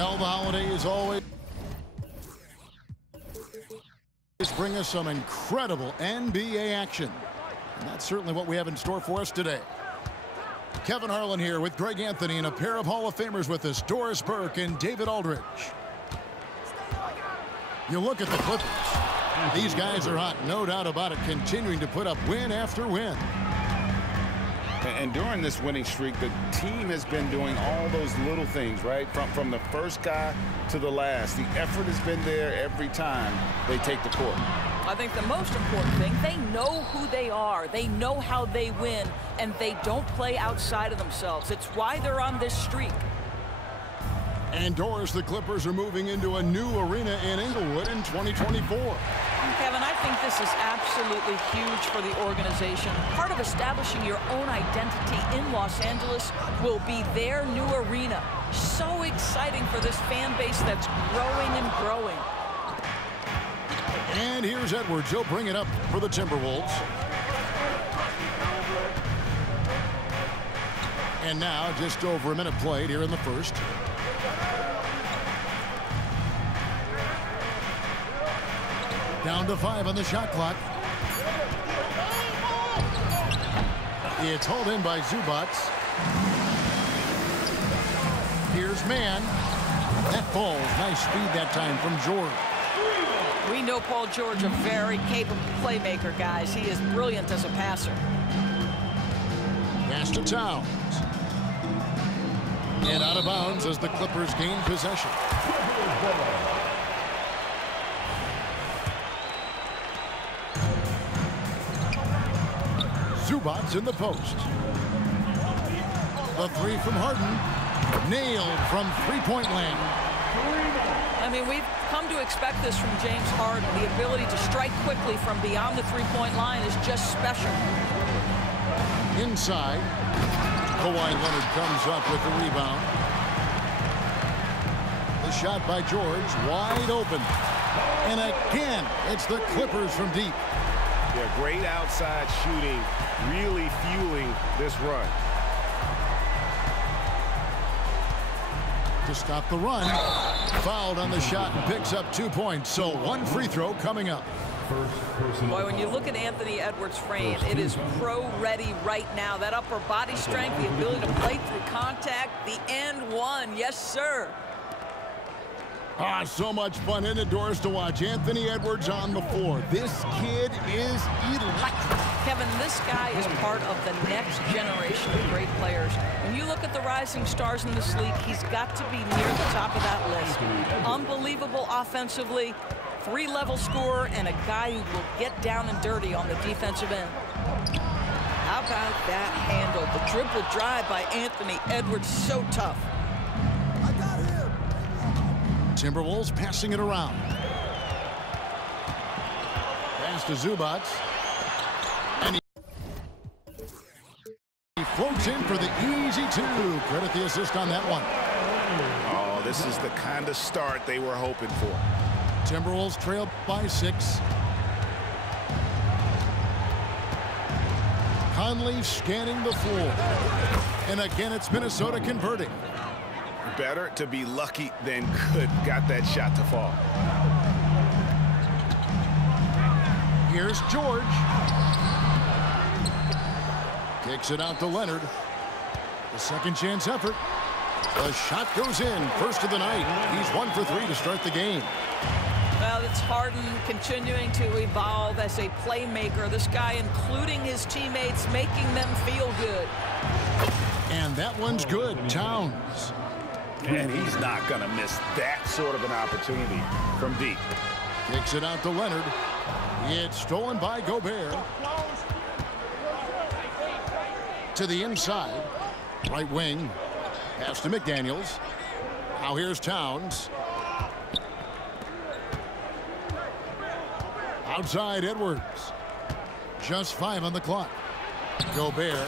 Well, the holidays always bring us some incredible NBA action. And that's certainly what we have in store for us today. Kevin Harlan here with Greg Anthony and a pair of Hall of Famers with us, Doris Burke and David Aldridge. You look at the Clippers. These guys are hot, no doubt about it, continuing to put up win after win. And during this winning streak, the team has been doing all those little things, right? From the first guy to the last. The effort has been there every time they take the court. I think the most important thing, they know who they are. They know how they win, and they don't play outside of themselves. It's why they're on this streak. And Doris, the Clippers are moving into a new arena in Inglewood in 2024. Kevin, I think this is absolutely huge for the organization. Part of establishing your own identity in Los Angeles will be their new arena. So exciting for this fan base that's growing and growing. And here's Edwards. He'll bring it up for the Timberwolves. And now just over a minute played here in the first. Down to 5 on the shot clock. It's hauled in by Zubac. Here's Mann. That falls. Nice speed that time from George. We know Paul George, a very capable playmaker, guys. He is brilliant as a passer. Pass to Towns. And out of bounds as the Clippers gain possession. Zubac in the post. The three from Harden. Nailed from three-point land. I mean, we've come to expect this from James Harden. The ability to strike quickly from beyond the three-point line is just special. Inside. Kawhi Leonard comes up with the rebound. The shot by George, wide open. And again, it's the Clippers from deep. Yeah, great outside shooting, really fueling this run. To stop the run, fouled on the shot and picks up 2 points. So one free throw coming up. Boy, when you look at Anthony Edwards' frame, it is pro-ready right now. That upper body strength, the ability to play through contact, the and one. Yes, sir. Ah, so much fun in the Doors to watch Anthony Edwards on the floor. This kid is electric. Kevin, this guy is part of the next generation of great players. When you look at the rising stars in this league, he's got to be near the top of that list. Unbelievable offensively, three-level scorer, and a guy who will get down and dirty on the defensive end. How about that handle? The dribble drive by Anthony Edwards, so tough. Timberwolves passing it around. Pass to Zubac. And he floats in for the easy two. Credit the assist on that one. Oh, this is the kind of start they were hoping for. Timberwolves trail by 6. Conley scanning the floor. And again, it's Minnesota converting. Better to be lucky than good. Got that shot to fall. Here's George. Kicks it out to Leonard. The second chance effort. The shot goes in. First of the night. He's 1 for 3 to start the game. Well, it's Harden continuing to evolve as a playmaker. This guy, including his teammates, making them feel good. And that one's good. Towns. And he's not going to miss that sort of an opportunity from deep. Kicks it out to Leonard. It's stolen by Gobert. To the inside. Right wing. Pass to McDaniels. Now here's Towns. Outside Edwards. Just 5 on the clock. Gobert.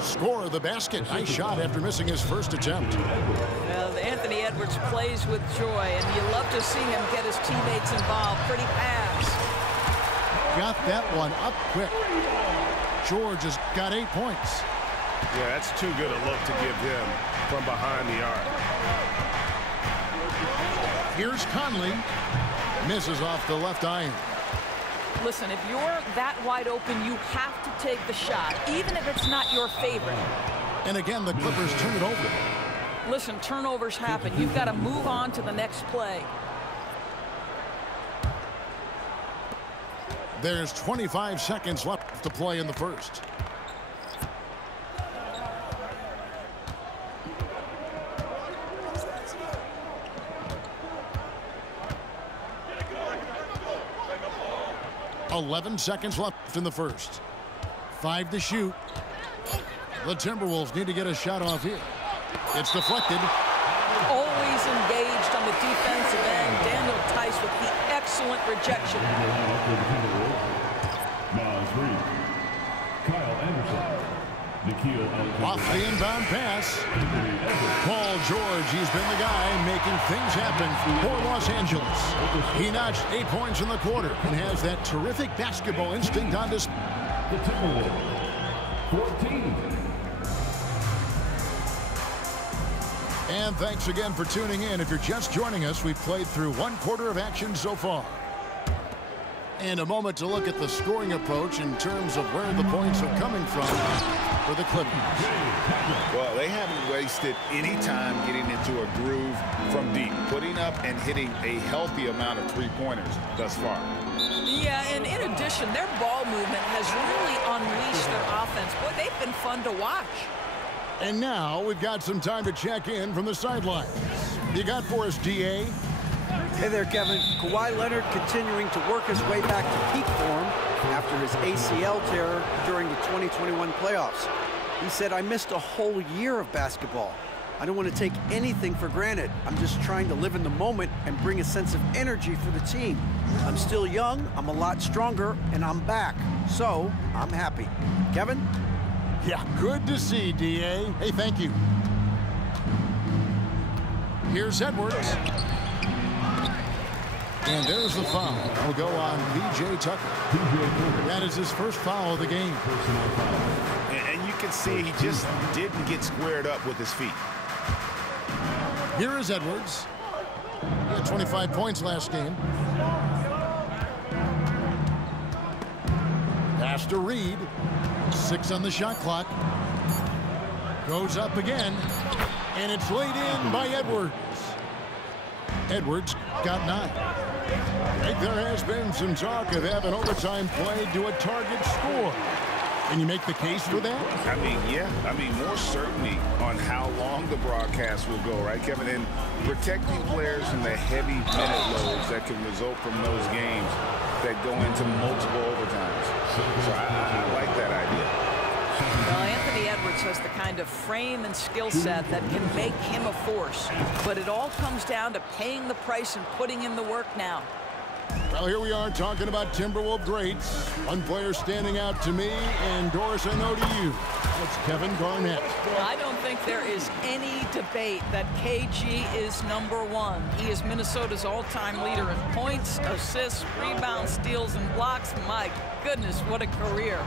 Score the basket. Nice shot after missing his first attempt. Well, Anthony Edwards plays with joy, and you love to see him get his teammates involved. Pretty pass. Got that one up quick. George has got 8 points. Yeah, that's too good a look to give him from behind the arc. Here's Conley. Misses off the left iron. Listen, if you're that wide open, you have to take the shot, even if it's not your favorite. And again, the Clippers turn it over. Listen, turnovers happen. You've got to move on to the next play. There's 25 seconds left to play in the first. $11 seconds left in the first. 5 to shoot. The Timberwolves need to get a shot off here. It's deflected. Always engaged on the defensive end. Daniel Tice with the excellent rejection. Kyle Anderson. Off the inbound pass. Paul George, he's been the guy making things happen for Los Angeles. He notched 8 points in the quarter and has that terrific basketball instinct on display. The Timberwolves, 14. And thanks again for tuning in. If you're just joining us, we've played through 1 quarter of action so far. And a moment to look at the scoring approach in terms of where the points are coming from for the Clippers. Well, they haven't wasted any time getting into a groove from deep, putting up and hitting a healthy amount of three-pointers thus far. Yeah, and in addition, their ball movement has really unleashed their offense. Boy, they've been fun to watch. And now we've got some time to check in from the sidelines. You got for us, DA? Hey there, Kevin. Kawhi Leonard continuing to work his way back to peak form after his ACL tear during the 2021 playoffs. He said, "I missed a whole year of basketball. I don't want to take anything for granted. I'm just trying to live in the moment and bring a sense of energy for the team. I'm still young, I'm a lot stronger, and I'm back. So, I'm happy." Kevin? Yeah, good to see, DA. Hey, thank you. Here's Edwards. And there's the foul. Will go on P.J. Tucker. That is his first foul of the game. And you can see he just didn't get squared up with his feet. Here is Edwards. He had 25 points last game. Pass to Reed. 6 on the shot clock. Goes up again. And it's laid in by Edwards. Edwards got 9. I think there has been some talk of having overtime played to a target score. Can you make the case for that? I mean, yeah. I mean, more certainty on how long the broadcast will go, right, Kevin? And protecting players from the heavy minute loads that can result from those games that go into multiple overtimes. So I like that idea. Well, Anthony Edwards has the kind of frame and skill set that can make him a force. But it all comes down to paying the price and putting in the work now. Well, here we are talking about Timberwolves greats. One player standing out to me, and Doris, I know to you. That's Kevin Garnett. Well, I don't think there is any debate that KG is #1. He is Minnesota's all-time leader in points, assists, rebounds, steals, and blocks. My goodness, what a career.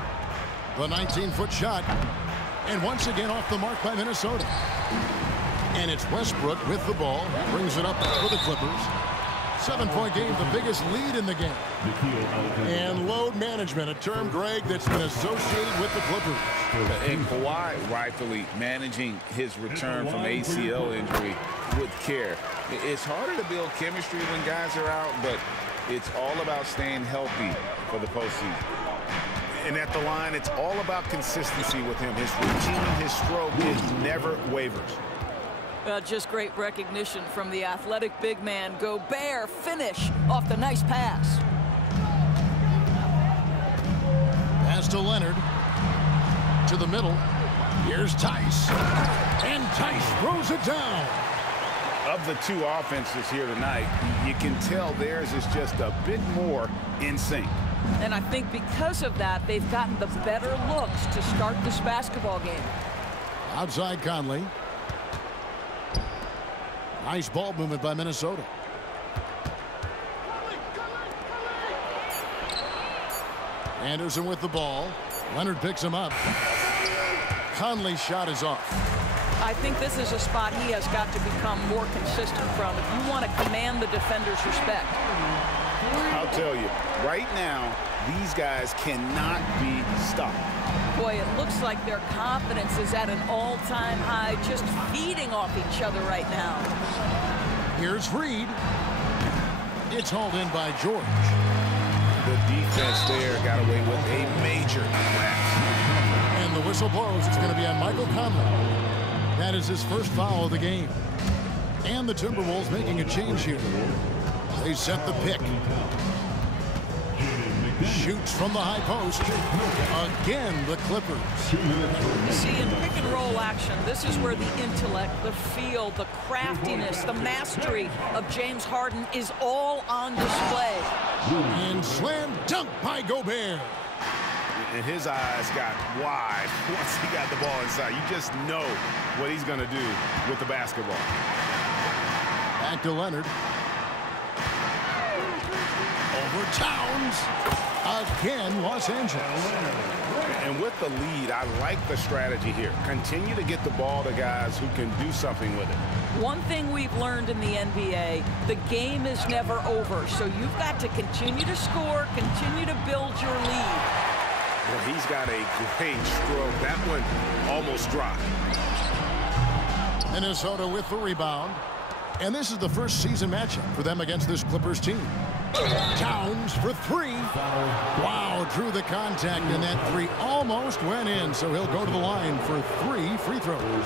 The 19-foot shot, and once again off the mark by Minnesota. And it's Westbrook with the ball. Brings it up for the Clippers. 7-point game, the biggest lead in the game. And load management, a term, Greg, that's been associated with the Clippers. And Kawhi rightfully managing his return from ACL injury with care. It's harder to build chemistry when guys are out, but it's all about staying healthy for the postseason. And at the line, it's all about consistency with him. His routine, his stroke, it never wavers. Just great recognition from the athletic big man. Gobert finish off the nice pass. Pass to Leonard. To the middle. Here's Tice. And Tice throws it down. Of the two offenses here tonight, you can tell theirs is just a bit more in sync. And I think because of that, they've gotten the better looks to start this basketball game. Outside Conley. Nice ball movement by Minnesota. Anderson with the ball. Leonard picks him up. Conley's shot is off. I think this is a spot he has got to become more consistent from if you want to command the defender's respect. I'll tell you, right now, these guys cannot be stopped. Boy, it looks like their confidence is at an all-time high, just feeding off each other right now. Here's Reed. It's hauled in by George. The defense there got away with a major collapse. And the whistle blows. It's going to be on Michael Conley. That is his first foul of the game. And the Timberwolves making a change here. They set the pick. Shoots from the high post. Again, the Clippers. See, in pick and roll action, this is where the intellect, the feel, the craftiness, the mastery of James Harden is all on display. And slam dunk by Gobert. And his eyes got wide once he got the ball inside. You just know what he's going to do with the basketball. Back to Leonard. Over Towns. Again, Los Angeles. And with the lead, I like the strategy here. Continue to get the ball to guys who can do something with it. One thing we've learned in the NBA, the game is never over. So you've got to continue to score, continue to build your lead. Well, he's got a great stroke. That one almost dropped. Minnesota with the rebound. And this is the first season matchup for them against this Clippers team. Towns for three. Wow, drew the contact, and that three almost went in, so he'll go to the line for 3 free throws.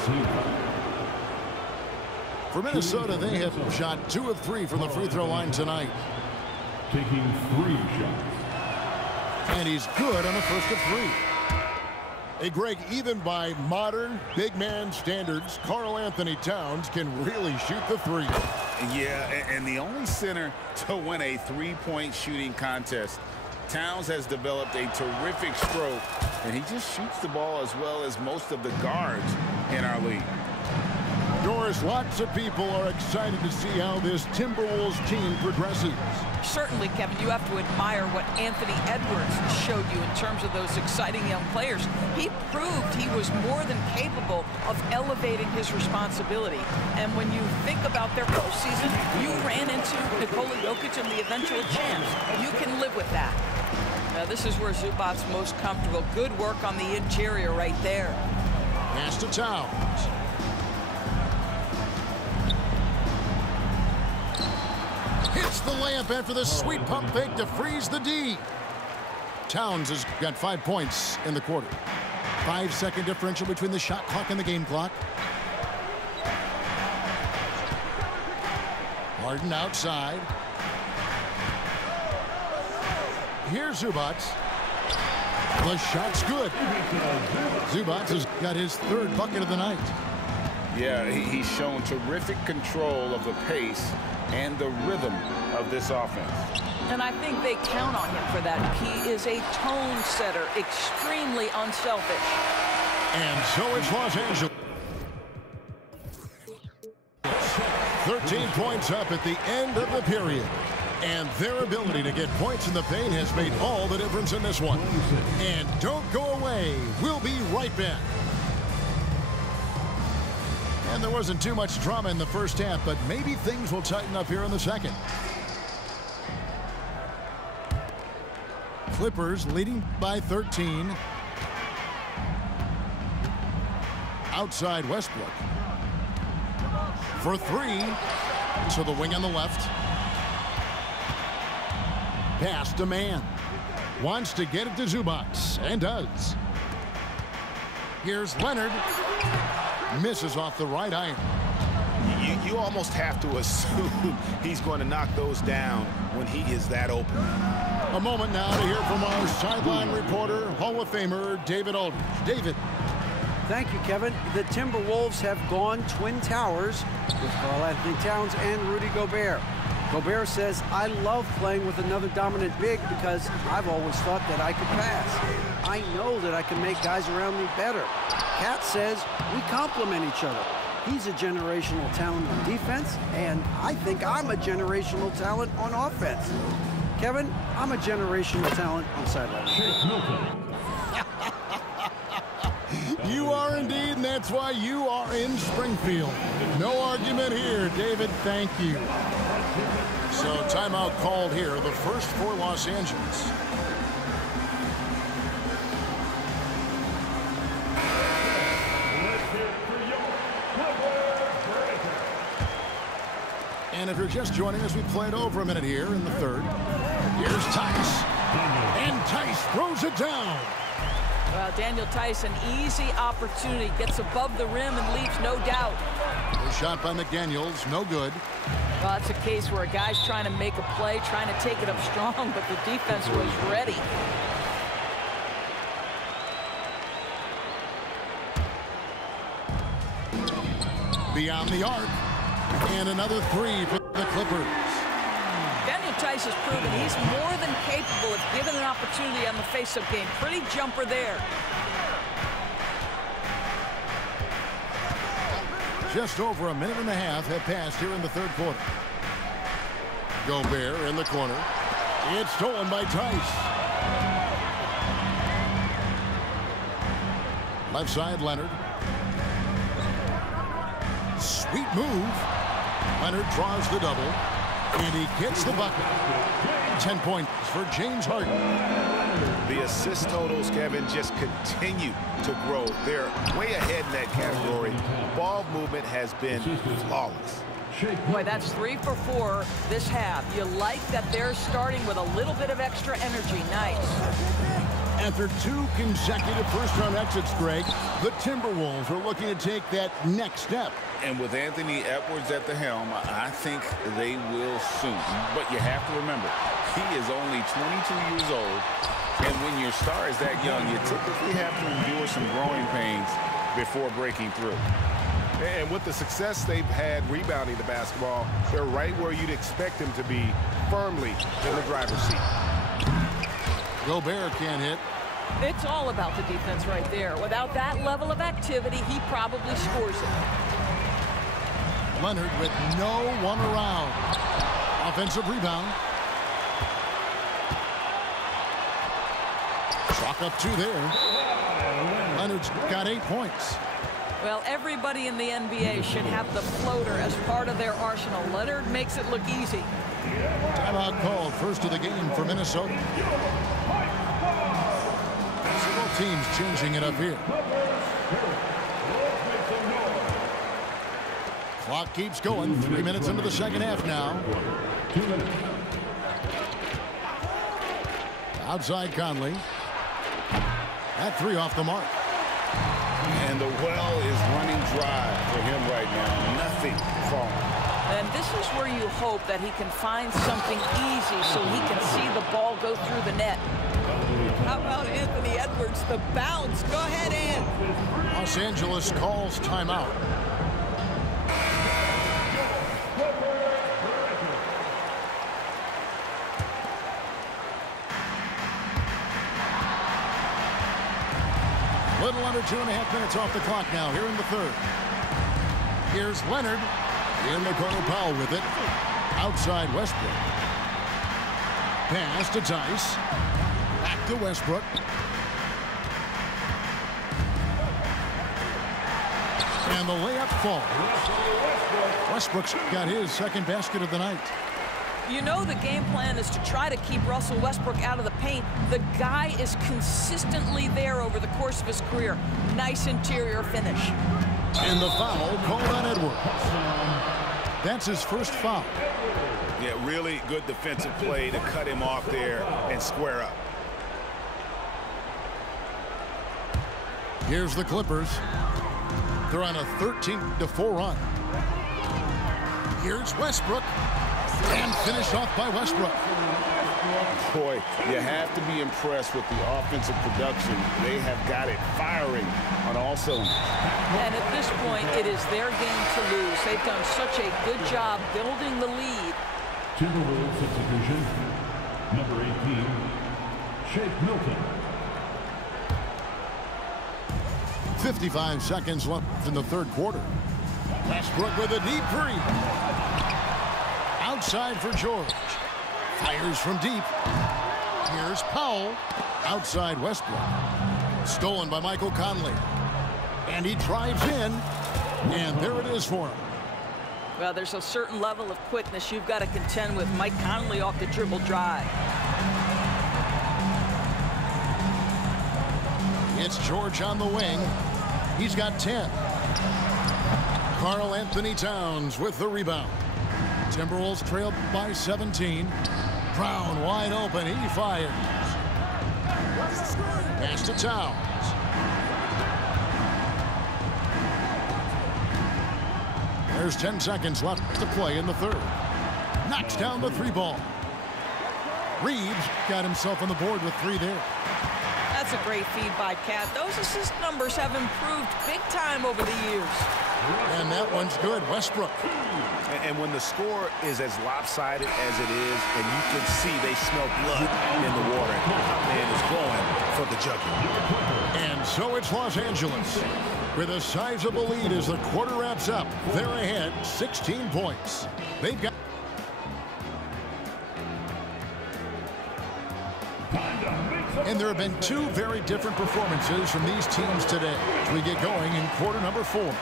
For Minnesota, they have shot 2 of 3 from the free throw line tonight. Taking 3 shots. And he's good on the first of 3. Hey, Greg, even by modern big man standards, Karl Anthony Towns can really shoot the three. Yeah, and the only center to win a three-point shooting contest. Towns has developed a terrific stroke, and he just shoots the ball as well as most of the guards in our league. Doris, lots of people are excited to see how this Timberwolves team progresses. Certainly, Kevin, you have to admire what Anthony Edwards showed you in terms of those exciting young players. He proved he was more than capable of elevating his responsibility. And when you think about their postseason, you ran into Nikola Jokic and the eventual champs. You can live with that. Now, this is where Zubac's most comfortable. Good work on the interior right there. Pass to Towns. Hits the layup after the sweet pump fake to freeze the D. Towns has got 5 points in the quarter. 5-second differential between the shot clock and the game clock. Harden outside. Here's Zubac. The shot's good. Zubac has got his 3rd bucket of the night. Yeah, he's shown terrific control of the pace and the rhythm of this offense. And I think they count on him for that. He is a tone setter, extremely unselfish. And so it's Los Angeles. 13 points up at the end of the period. And their ability to get points in the paint has made all the difference in this one. And don't go away. We'll be right back. And there wasn't too much drama in the first half, but maybe things will tighten up here in the second. Clippers leading by 13. Outside Westbrook. For 3. To the wing on the left. Pass to man. Wants to get it to Zubac, and does. Here's Leonard. Misses off the right iron. You almost have to assume he's going to knock those down when he is that open. A moment now to hear from our sideline reporter, Hall of Famer David Aldridge. David. Thank you, Kevin. The Timberwolves have gone Twin Towers with Karl Anthony Towns and Rudy Gobert. Gobert says, I love playing with another dominant big because I've always thought that I could pass. I know that I can make guys around me better. Cat says we complement each other. He's a generational talent on defense, and I think I'm a generational talent on offense. Kevin, I'm a generational talent on sideline. You are indeed, and that's why you are in Springfield. No argument here, David. Thank you. So timeout called here, the first for Los Angeles. And if you're just joining us, we played over a minute here in the third. Here's Tice. And Tice throws it down. Well, Daniel Tice, an easy opportunity. Gets above the rim and leaves no doubt. The shot by McDaniels, no good. Well, that's a case where a guy's trying to make a play, trying to take it up strong, but the defense was ready. Beyond the arc. And another three for the Clippers. Daniel Tice has proven he's more than capable of given an opportunity on the face-up game. Pretty jumper there. Just over a minute and a half have passed here in the third quarter. Gobert in the corner. It's stolen by Tice. Left side, Leonard. Sweet move. Leonard draws the double, and he gets the bucket. 10 points for James Harden. The assist totals, Kevin, just continue to grow. They're way ahead in that category. Ball movement has been flawless. Boy, that's 3 for 4 this half. You like that they're starting with a little bit of extra energy. Nice. After 2 consecutive first-round exits, Greg, the Timberwolves are looking to take that next step. And with Anthony Edwards at the helm, I think they will soon. But you have to remember, he is only 22 years old. And when your star is that young, you typically have to endure some growing pains before breaking through. And with the success they've had rebounding the basketball, they're right where you'd expect them to be, firmly in the driver's seat. Gobert can't hit. It's all about the defense right there. Without that level of activity, he probably scores it. Leonard with no one around. Offensive rebound. Chalk up 2 there. Leonard's got 8 points. Well, everybody in the NBA should have the floater as part of their arsenal. Leonard makes it look easy. Timeout called, first of the game for Minnesota. Both teams changing it up here. Clock keeps going. 3 minutes into the second half now. Outside Conley. That 3 off the mark. And the well is running dry for him right now. Nothing falling. And this is where you hope that he can find something easy so he can see the ball go through the net. How about Anthony Edwards, the bounce? Go ahead, Ant. Los Angeles calls timeout. Little under 2.5 minutes off the clock now here in the third. Here's Leonard in the corner. Powell with it. Outside Westbrook. Pass to Tice. Back to Westbrook. And the layup falls. Westbrook's got his second basket of the night. You know the game plan is to try to keep Russell Westbrook out of the paint. The guy is consistently there over the course of his career. Nice interior finish. And the foul called on Edwards. That's his first foul. Yeah, really good defensive play to cut him off there and square up. Here's the Clippers. They're on a 13-4 run. Here's Westbrook. And finished off by Westbrook. Boy, you have to be impressed with the offensive production. They have got it firing on all cylinders. And at this point, it is their game to lose. They've done such a good job building the lead. Timberwolves division, number 18, Shake Milton. 55 seconds left in the third quarter. Westbrook with a deep 3. Outside for George. Fires from deep. Here's Powell. Outside Westbrook. Stolen by Michael Conley. And he drives in. And there it is for him. Well, there's a certain level of quickness you've got to contend with. Mike Conley off the dribble drive. It's George on the wing. He's got 10. Karl Anthony Towns with the rebound. Timberwolves trailed by 17. Brown wide open. He fires. Pass to Towns. There's 10 seconds left to play in the third. Knocks down the 3 ball. Reeves got himself on the board with 3 there. That's a great feed by Cat. Those assist numbers have improved big time over the years. And that one's good. Westbrook. And when the score is as lopsided as it is, and you can see they smell blood in the water, our man is going for the jugular. And so it's Los Angeles with a sizable lead as the quarter wraps up. They're ahead 16 points. They've got. And there have been 2 very different performances from these teams today as we get going in quarter number 4.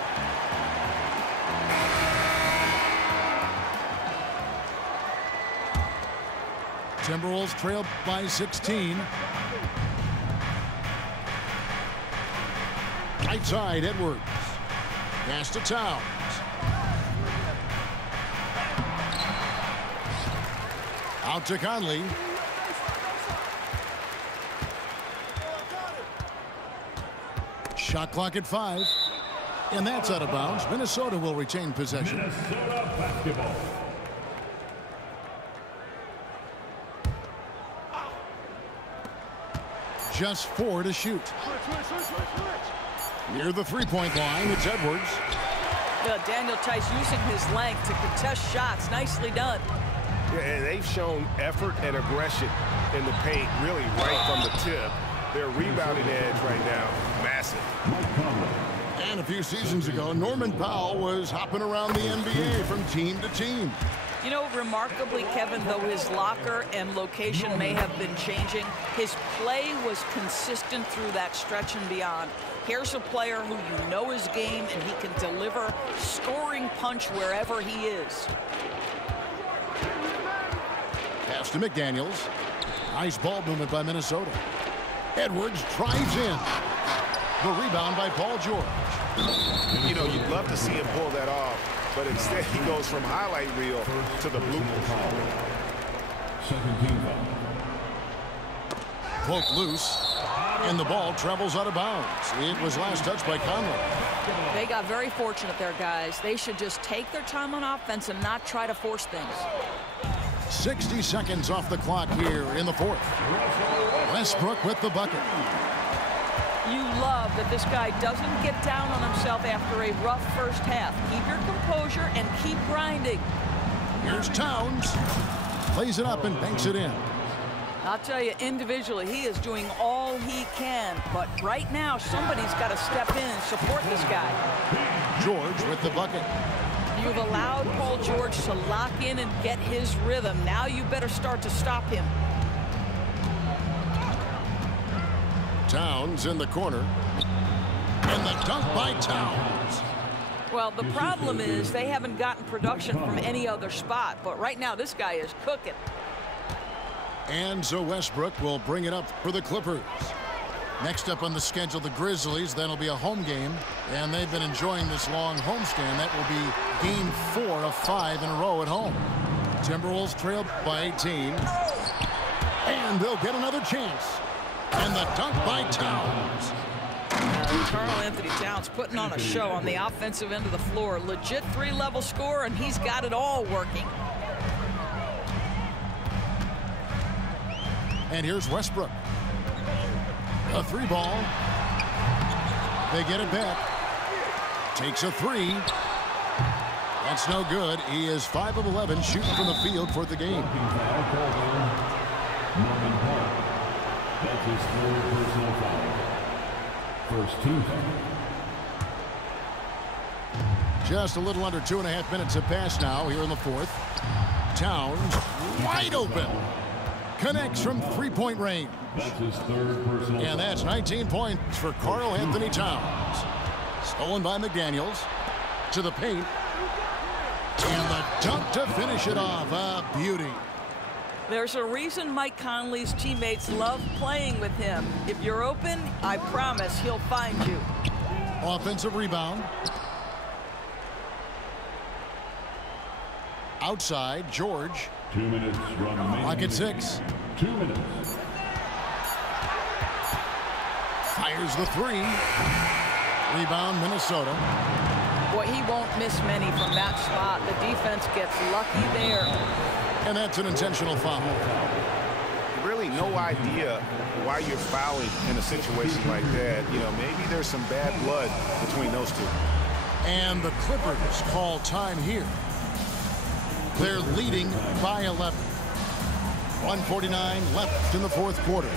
Timberwolves trailed by 16. Right side, Edwards. Pass to Towns. Out to Conley. Shot clock at 5. And that's out of bounds. Minnesota will retain possession. Minnesota basketball. Just 4 to shoot. Near the 3-point line, it's Edwards. Daniel Tice using his length to contest shots. Nicely done. Yeah, and they've shown effort and aggression in the paint, really right from the tip. Their rebounding edge right now, massive. And a few seasons ago, Norman Powell was hopping around the NBA from team to team. You know, remarkably, Kevin, though his locker and location may have been changing, his play was consistent through that stretch and beyond. Here's a player who you know his game, and he can deliver scoring punch wherever he is. Pass to McDaniels. Nice ball movement by Minnesota. Edwards drives in. The rebound by Paul George. You know, you'd love to see him pull that off, but instead he goes from highlight reel to the bloopers. 17 foul. Poke loose, and the ball travels out of bounds. It was last touched by Conley. They got very fortunate there, guys. They should just take their time on offense and not try to force things. 60 seconds off the clock here in the fourth. Westbrook with the bucket. You love that this guy doesn't get down on himself after a rough first half. Keep your composure and keep grinding. Here's Towns. Plays it up and banks it in. I'll tell you, individually, he is doing all he can. But right now, somebody's got to step in and support this guy. George with the bucket. You've allowed Paul George to lock in and get his rhythm. Now you better start to stop him. Towns in the corner. And the dunk by Towns. Well, the problem is they haven't gotten production from any other spot. But right now, this guy is cooking. And so Westbrook will bring it up for the Clippers. Next up on the schedule, the Grizzlies. Then it'll be a home game. And they've been enjoying this long homestand. That will be game 4 of 5 in a row at home. Timberwolves trailed by 18. And they'll get another chance. And the dunk by Towns. Karl Anthony Towns putting on a show on the offensive end of the floor. Legit 3-level score, and he's got it all working. And here's Westbrook. A 3 ball. They get it back. Takes a 3. That's no good. He is 5 of 11 shooting from the field for the game. That's his 3rd personal foul. First team foul. Just a little under 2.5 minutes have passed now here in the fourth. Towns wide open. Connects from 3-point range. That's his 3rd personal foul. And that's 19 points for Karl Anthony Towns. Stolen by McDaniels. To the paint. And the dunk to finish it off. A beauty. There's a reason Mike Conley's teammates love playing with him. If you're open, I promise he'll find you. Offensive rebound. Outside, George. 2 minutes remaining. Lock at 6. 2 minutes. Fires the 3. Rebound, Minnesota. Boy, he won't miss many from that spot. The defense gets lucky there. And that's an intentional foul. Really no idea why you're fouling in a situation like that. You know, maybe there's some bad blood between those two. And the Clippers call time here. They're leading by 11. 1:49 left in the fourth quarter.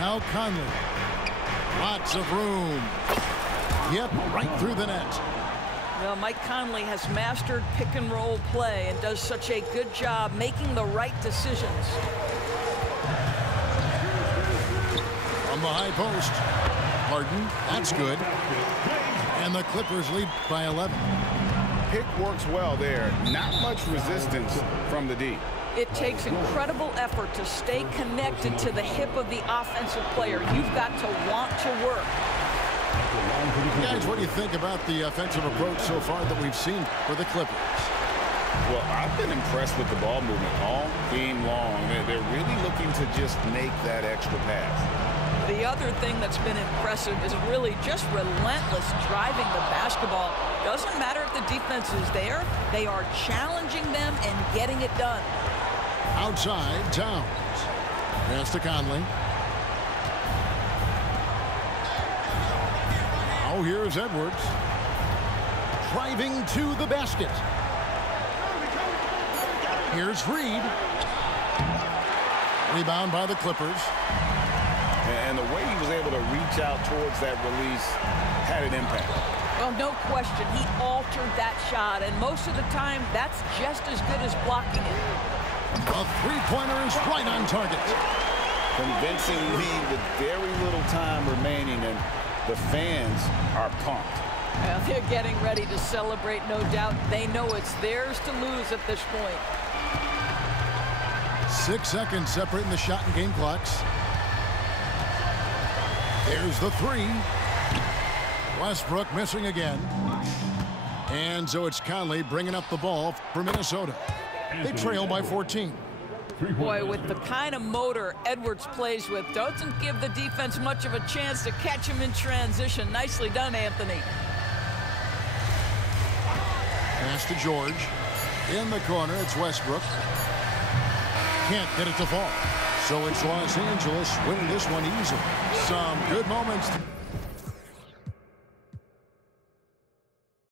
Now Conley. Lots of room. Yep, right through the net. Well, Mike Conley has mastered pick and roll play and does such a good job making the right decisions. From the high post. Harden, that's good. And the Clippers lead by 11. Pick works well there. Not much resistance from the D. It takes incredible effort to stay connected to the hip of the offensive player. You've got to want to work. Guys, what do you think about the offensive approach so far that we've seen for the Clippers? Well, I've been impressed with the ball movement all game long. They're really looking to just make that extra pass. The other thing that's been impressive is really just relentless driving the basketball. Doesn't matter if the defense is there. They are challenging them and getting it done. Outside, Towns. Pass to Conley. Now here's Edwards. Driving to the basket. Here's Reed. Rebound by the Clippers. And the way he was able to reach out towards that release had an impact. Well, no question. He altered that shot, and most of the time, that's just as good as blocking it. A three-pointer is right on target. Convincing lead with very little time remaining, and the fans are pumped. Well, they're getting ready to celebrate, no doubt. They know it's theirs to lose at this point. 6 seconds separating the shot and game clocks. There's the 3. Westbrook missing again. And so it's Conley bringing up the ball for Minnesota. They trail by 14. Boy, with the kind of motor Edwards plays with, doesn't give the defense much of a chance to catch him in transition. Nicely done, Anthony. Pass to George. In the corner, it's Westbrook. Can't get it to fall. So it's Los Angeles winning this one easily. Some good moments.